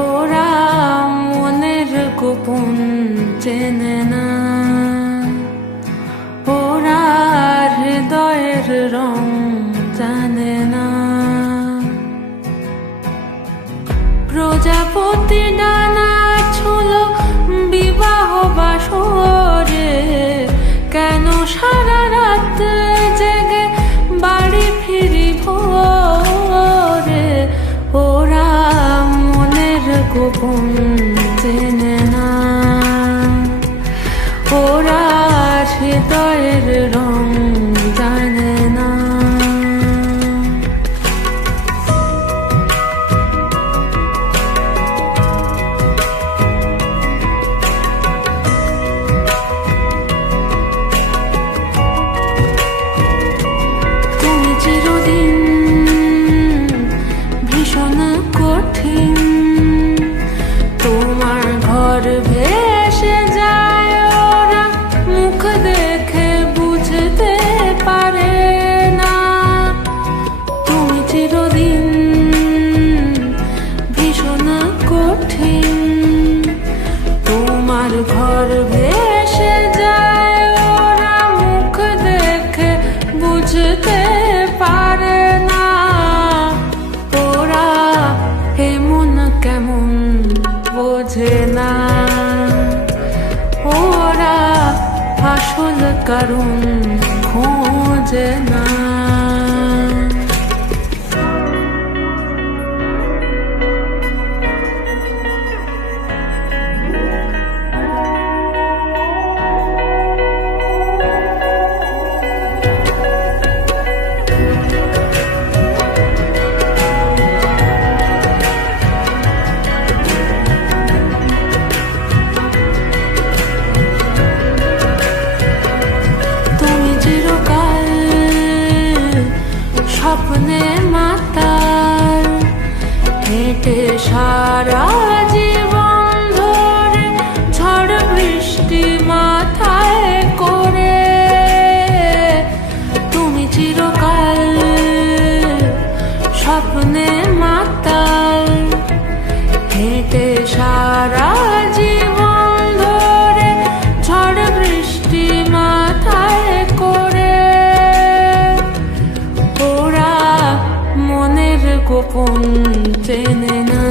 ওরা মনের গোপন চেনে না, ওরা হৃদয়ের রং জানে না। প্রজাপতি ডানা ছুলো বিবাহ বাসরে, কেন সারা রাত জেগে বাড়ি ফিরি ভোরে। ওরা মনের গোপন চেনে না, ওরা হৃদয়ের রং জানে না। চিরদিন ভীষণ কঠিন, তোমার ঘর ভেসে যায়, ওরা মুখ দেখে বুঝতে পারে না। তুমি চিরদিন ভীষণ কঠিন, তোমার ঘর ভেসে যায়, ওরা মুখ দেখে বুঝতে পারে না। ওরা এমন কেমন বোঝে না, ওরা আসল কারণ খোঁজে না। স্বপ্নে মাতাল হেঁটে সারা জীবন ধরে, ঝড় বৃষ্টি মাথায় করে। তুমি চিরকাল স্বপ্নে মাতাল হেঁটে সারা জীবন ধরে, ঝড় বৃষ্টি মাথায় করে। গোপন চেনে না।